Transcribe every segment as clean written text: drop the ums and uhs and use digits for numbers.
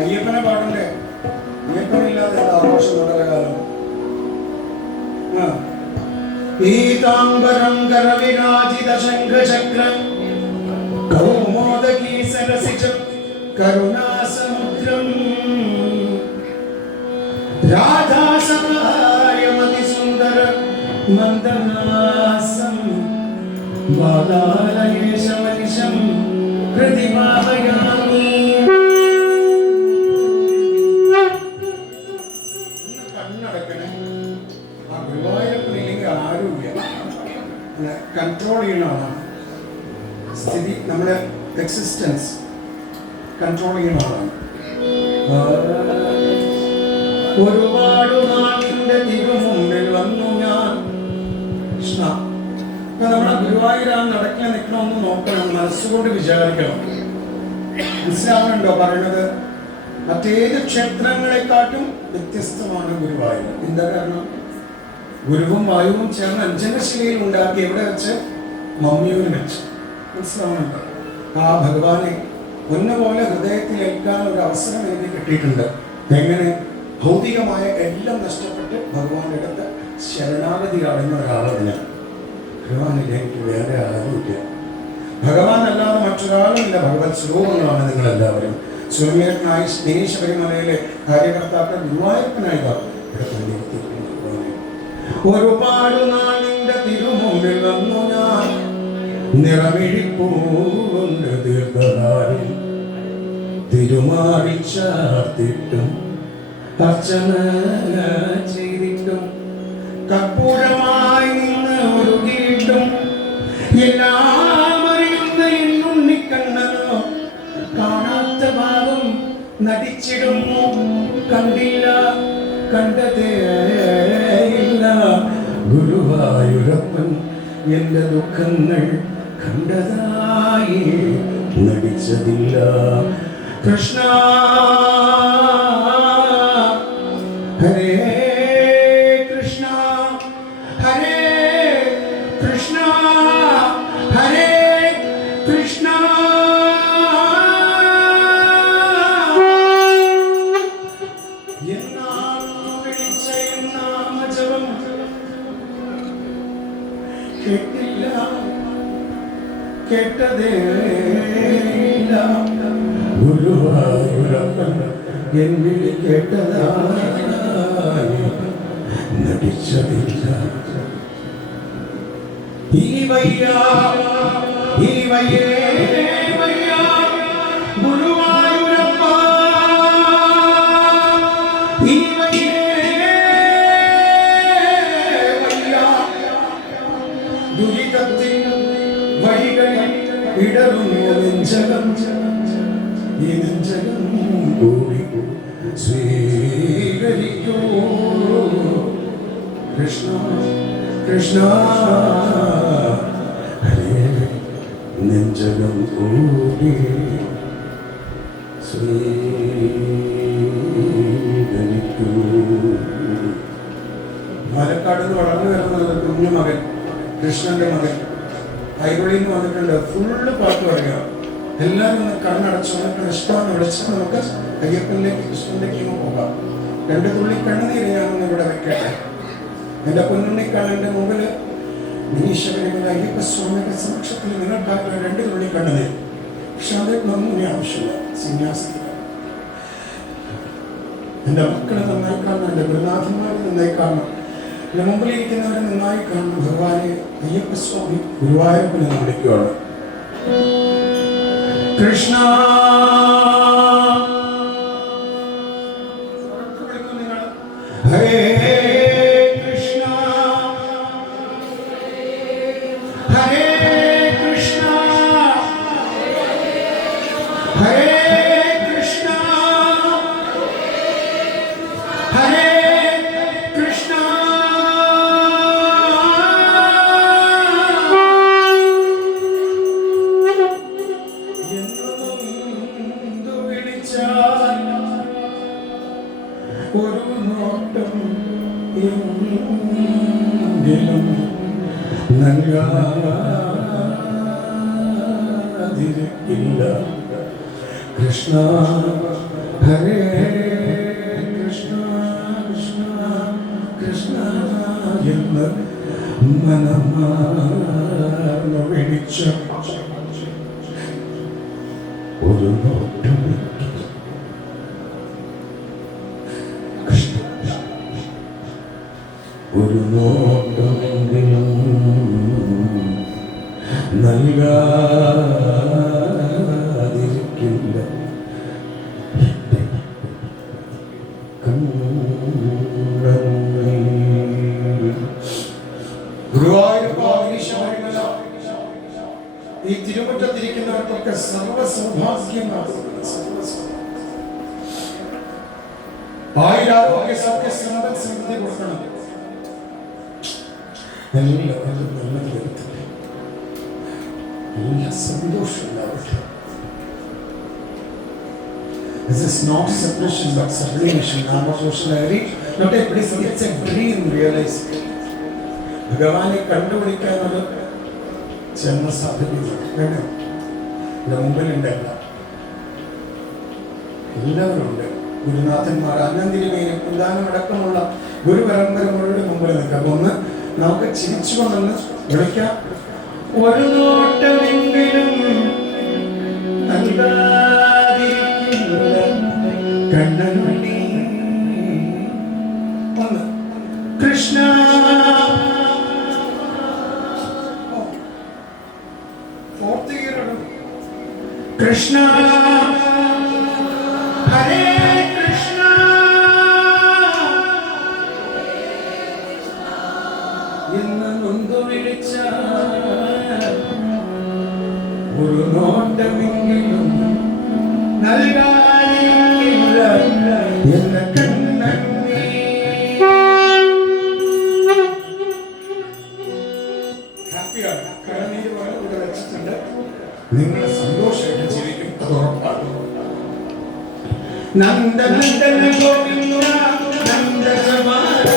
അയ്യപ്പനെ പാടണ്ടേ? അയ്യപ്പനില്ലാതെ ആഘോഷം തുടരെ കാലം. പീതാംബരം കരവിരാജിത ശംഖചക്രം കൗമോദകീ സരസിജം കരുണാസമുദ്രം രാധാസഹായമതിസുന്ദര മന്ദഹാസം ബാലാലയേശമനിശം പ്രതിഭാവയാമി. കണ്ണടക്കണേ. ആ ഗുരുവായൂരപ്പനില്ലെങ്കിൽ ആരുമില്ല. കൺട്രോൾ ചെയ്യണമാണ് സ്ഥിതി, നമ്മുടെ എക്സിസ്റ്റൻസ് കൺട്രോൾ ചെയ്യണമാണ്. ഒരുപാട് നാളിന്റെ തിരുമുമ്പിൽ വന്നു ഞാൻ കൃഷ്ണ. അപ്പൊ നമ്മുടെ ഗുരുവായൂരാൻ നടക്കാൻ നിൽക്കണമെന്ന് നോക്കണം, മനസ്സുകൊണ്ട് വിചാരിക്കണം. മനസ്സിലാവുന്നുണ്ടോ പറയണത്? മറ്റേത് ക്ഷേത്രങ്ങളെക്കാട്ടും വ്യത്യസ്തമാണ് ഗുരുവായൂർ. എന്താ കാരണം? ഗുരുവും വായുവും ചേർന്ന് അഞ്ജനശിലയിൽ ഉണ്ടാക്കി. എവിടെ വെച്ച്? മമ്മിയൂരിൽ വെച്ച്. മനസ്സിലാവുന്നുണ്ടോ? ആ ഭഗവാനെ ഒന്നുപോലെ ഹൃദയത്തിൽ ഏൽക്കാൻ ഒരു അവസരം എനിക്ക് കിട്ടിയിട്ടുണ്ട്. എങ്ങനെ? ഭൗതികമായ എല്ലാം നഷ്ടപ്പെട്ട് ഭഗവാന്റെ അടുത്ത് ശരണാഗതി അടങ്ങുന്ന ഒരാളാണ്. ഭഗവാനില്ല, എനിക്ക് വേറെ ആരുമില്ല. ഭഗവാൻ അല്ലാതെ മറ്റൊരാളുമില്ല. ഭഗവത് സ്വരൂപങ്ങളാണ് നിങ്ങളെല്ലാവരും. സ്വയമേനായി ശബരിമലയിലെ കാര്യകർത്താക്കൾ ഗുരുവായൂരപ്പനായി ഇവിടെ തന്നെത്തിയിരിക്കുന്നു. ഒരുപാട് നാളിന്റെ തിരുമുമ്പിൽ വന്നു ഞാൻ നിറമിഴിപ്പൂണ്ട് ദീർഘനാളിൽ തിരുമാറി ചാർത്തിട്ടും അർച്ചന ചെയ്തിട്ടും കർപ്പൂരമായി നിന്ന് ഒരുകിയിട്ടും എല്ലാം അറിയുന്ന എന്നുണ്ണിക്കണ്ണനോ കാണാത്ത ഭാവം നടിച്ചിടുന്നു. കണ്ടില്ല, കണ്ടതേയില്ല ഗുരുവായൂരപ്പൻ എന്റെ ദുഃഖങ്ങൾ കണ്ടതായി നടിച്ചതില്ല. കൃഷ്ണ ഹരേ കൃഷ്ണ ഹരേ കൃഷ്ണ ഹരേ കൃഷ്ണ. എന്നാണ് വിളിച്ച നാമജപം കേട്ടില്ല, കേട്ടതേയില്ല ഗുരുവായൂരപ്പൻ എന്നിൽ കേട്ടതായി നടിച്ചതില്ല. ഇനി വയ്യ, ഇനി വയ്യേ വയ്യ ഗുരുവായൂരപ്പ, ഇനി വയ്യേ വയ്യ. ദുരിതത്തിൻ വഴികളിൽ ഇടറുന്നു നെഞ്ചകം, ഈ നെഞ്ചകം കൂടി സ്വീകരിക്കൂ. കൃഷ്ണ കൃഷ്ണ ഹരേ നെഞ്ചകം കൂടി സ്വീകരിക്കൂ. പാലക്കാട് നിന്ന് വളർന്നു വരുന്നത് കുഞ്ഞു മകൻ, കൃഷ്ണന്റെ മകൻ ഹൈറോഡിൽ നിന്ന് വന്നിട്ടുണ്ട്. ഫുള്ള് പാട്ട് പറയുക. എല്ലാവരും ഒന്ന് കണ്ണടച്ചു ഇഷ്ടമെന്ന് വിളിച്ച് നമുക്ക് അയ്യപ്പനിലേക്ക് കൃഷ്ണനിലേക്ക് പോകാം. 2 തുള്ളി കണ്ണുനീര് ഞാനൊന്ന് ഇവിടെ വെക്കട്ടെ. എൻ്റെ പൊന്നുണ്ണിക്കണ്ണൻ്റെ മുമ്പിൽ ശബരിമല അയ്യപ്പസ്വാമിയുടെ സമക്ഷത്തിൽ നിങ്ങൾക്കായിട്ടുള്ള 2 തുള്ളി കണ്ണുനീര്. പക്ഷെ അതൊന്നും ഇനി ആവശ്യമില്ല. സന്യാസിക്കുക. എൻ്റെ മക്കളെ നന്നായി കാണണം, എൻ്റെ ഗുരുനാഥന്മാരെ നന്നായി കാണണം, എൻ്റെ മുമ്പിലിരിക്കുന്നവരെ നന്നായി കാണണം. ഭഗവാനെ അയ്യപ്പസ്വാമി ഗുരുവായൂരപ്പനെ വിളിക്കുകയാണ്. കൃഷ്ണ ഹരേ കൃഷ്ണ ഹരേ കൃഷ്ണ ഹരേ കൃഷ്ണ ഹരേ കൃഷ്ണ. ഒരു നോട്ടം എങ്കിലും നൽകാതിരിക്കില്ല കൃഷ്ണ ഹരേ കൃഷ്ണ കൃഷ്ണ കൃഷ്ണ എന്ന് മനമാർന്നു വിളിച്ച ഒരു നോട്ടം ഒരു നോട്ടമെങ്കിലും നൽകാതിരിക്കില്ല ഈ തിരുമുറ്റത്തിരിക്കുന്നവർക്കൊക്കെ സർവ്വസൗഭാഗ്യമാണ്. ആയിരാരോഗ്യ സൗഖ്യ സമ്പത്ത് സമൃദ്ധി കൊടുക്കണം. എല്ലാവരും നല്ലത് വരുത്തട്ടെ. എല്ലാ സന്തോഷം ഉണ്ടാവട്ടെ. This is not separation but sublimation. നാമഘോഷലഹരി not a bliss, it's a dream realized. ഭഗവാനെ കണ്ടുപിടിക്കാനൊരു ജന്മസാധ്യതയുണ്ട്. വേണം ഇവിടെ മുമ്പിലുണ്ടല്ല, എല്ലാവരും ഉണ്ട്. ഗുരുനാഥന്മാർ അനന്തിരിമേനും പ്രധാനമടക്കമുള്ള ഗുരുപരമ്പര മുഴുവൻ മുമ്പിൽ നിൽക്കാം. ഒന്ന് നമുക്ക് ചിരിച്ചുകൊണ്ടൊന്ന് വിളിക്കാം. ഒരു നോട്ടമെങ്കിലും നൽകാതിരിക്കില്ല കണ്ണനുണ്ണി. ഒന്ന് കൃഷ്ണ ഫോർത്ത് ഇയർ കൃഷ്ണ ഹരേ കൃഷ്ണ എന്ന് നൊന്തു വിളിച്ച ഒരു നോട്ടമെങ്കിലും നൽകാനില്ല എന്ന കണ്ണീ. ഹാപ്പിയാണ്. കണ്ണീര് പോലെ ഇവിടെ വെച്ചിട്ടുണ്ട്. നിങ്ങളെ സന്തോഷമായിട്ട് ജീവിക്കും, അത് ഉറപ്പാണ്. നന്ദനന്ദന ഗോവിന്ദ നന്ദകുമാര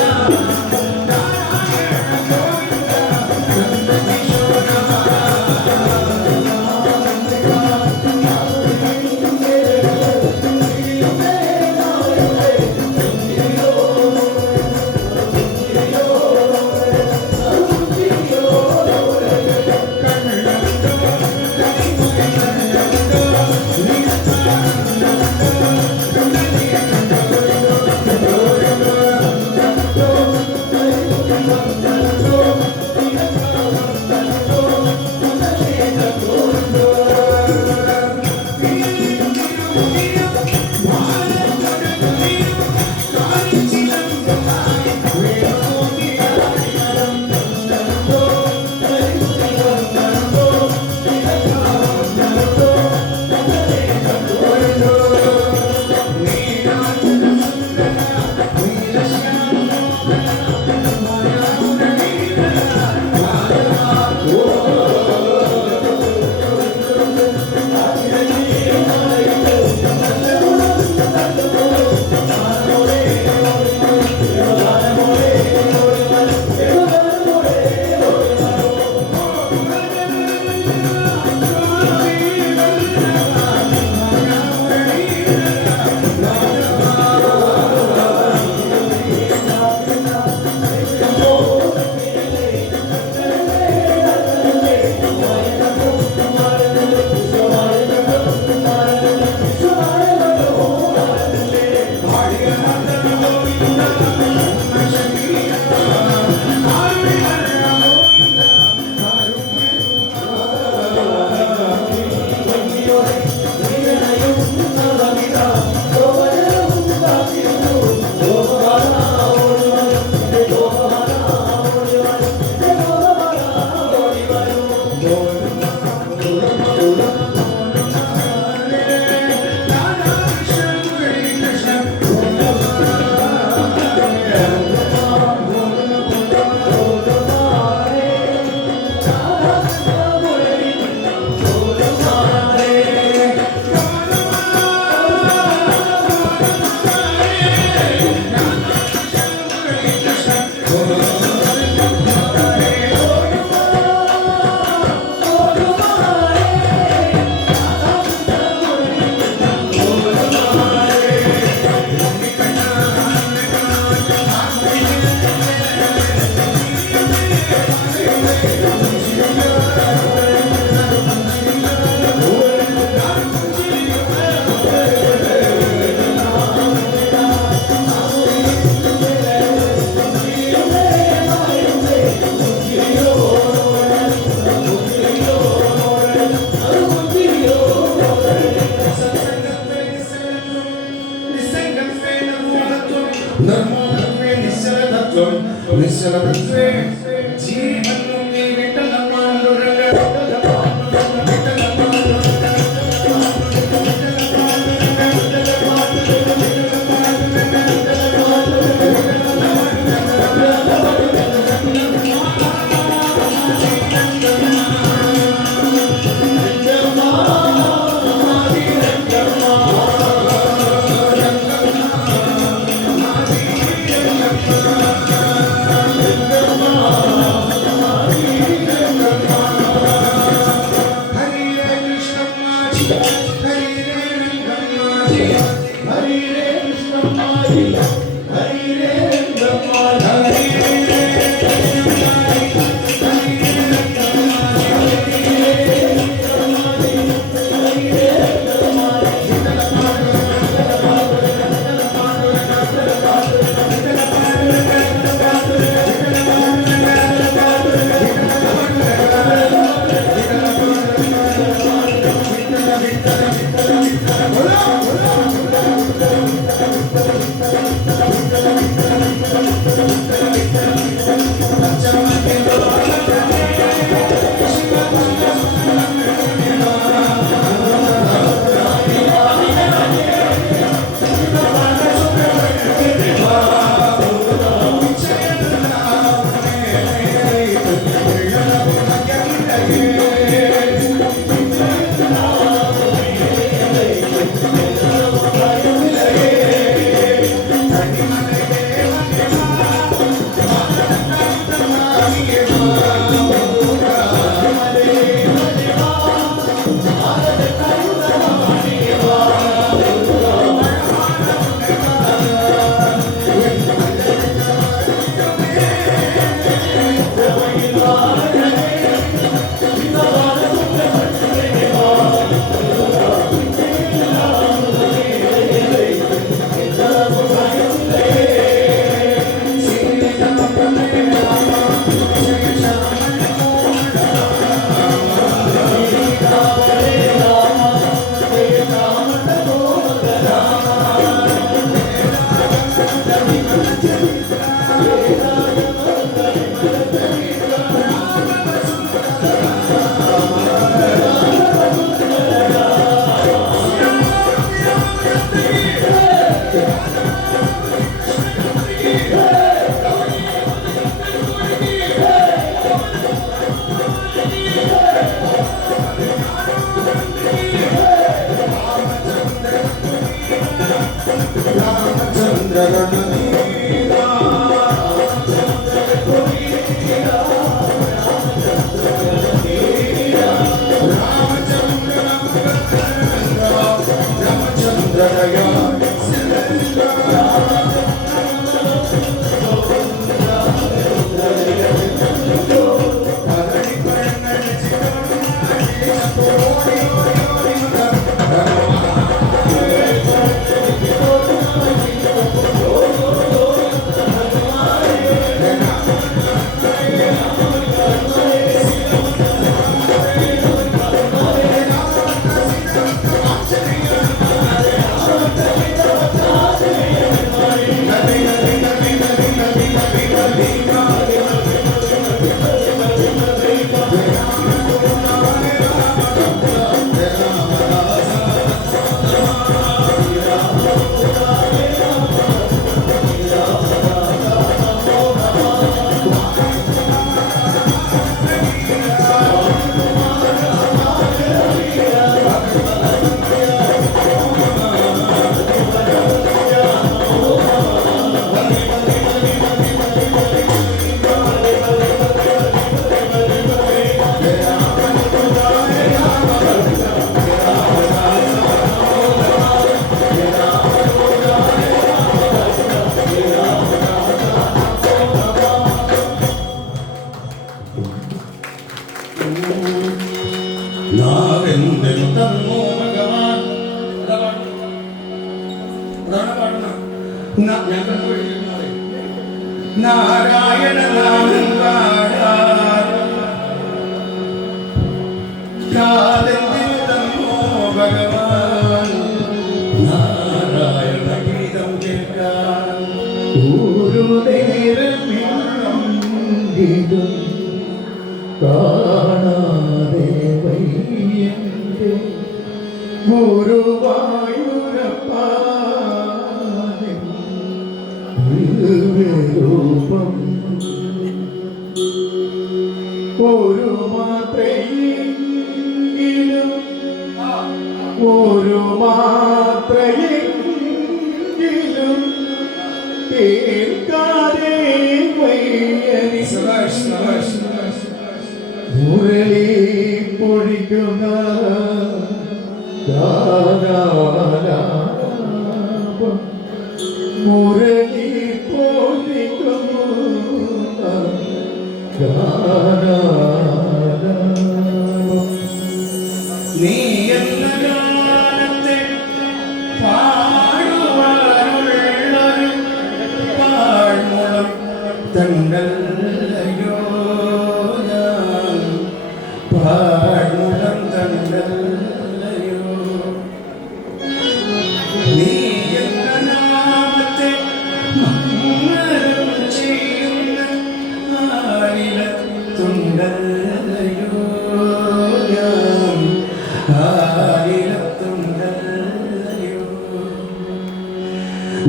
നിർമ്മോഹത്വേ നിശ്ചലതത്വം നിശ്ചലതത്വേ ജീവൻ മുക്തി വിട്ടലമാണ്ടുരക നാരായണ നാമം പാടാൻ കാതെന്തിരുതന്നോ ഭഗവാൻ നാരായണ ഗീതം കേൾക്കാൻ കാണാതെ വയ്യന്റെ ഗുരുവായൂരപ്പാ രൂപം ഒരു മാത്രയെങ്കിലും കേൾക്കാതെ വയ്യനി മുരളി പൊഴിക്കുന്ന ഗാനാലാപം മുരളി പൊഴിക്കുന്ന ഗാനാലാപം നീ എന്ന ഗാനത്തെ പാടുവാനുള്ളൊരു പാഴ്മുളം തണ്ടല്ലയോ ഞാൻ പാഴ്മുളം തണ്ടല്ലയോ നീ എന്ന നാമത്തെ മംഗളം ചെയ്യുന്ന ആരില തുണ്ടല്ലയോ ഞാൻ ആരിലത്തുണ്ടല്ലയോ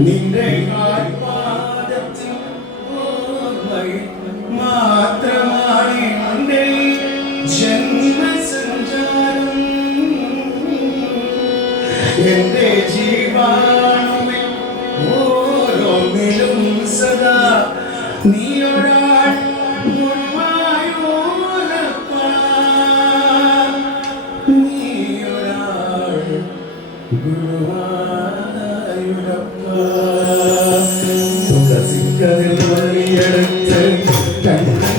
നിന്റെ ആത്മാദത്തിൽ ഓർമ്മയിൽ മാത്രമാണ് എൻ്റെ ജന്മസഞ്ചാരം എൻ്റെ ജീവാണുവിൽ ഓരോന്നിലും സദാ നീയൊരാൾ ഗുരുവായൂരപ്പാ നീയൊരാൾ ഗുരുവായൂരപ്പാ തുളസിക്കതിൽ വഴിയെടുത്ത് കണ്ണാ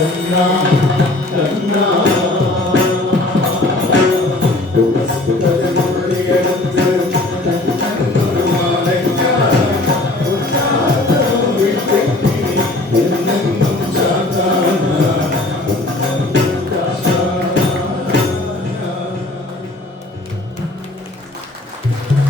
കണ്ണാ കണ്ണാ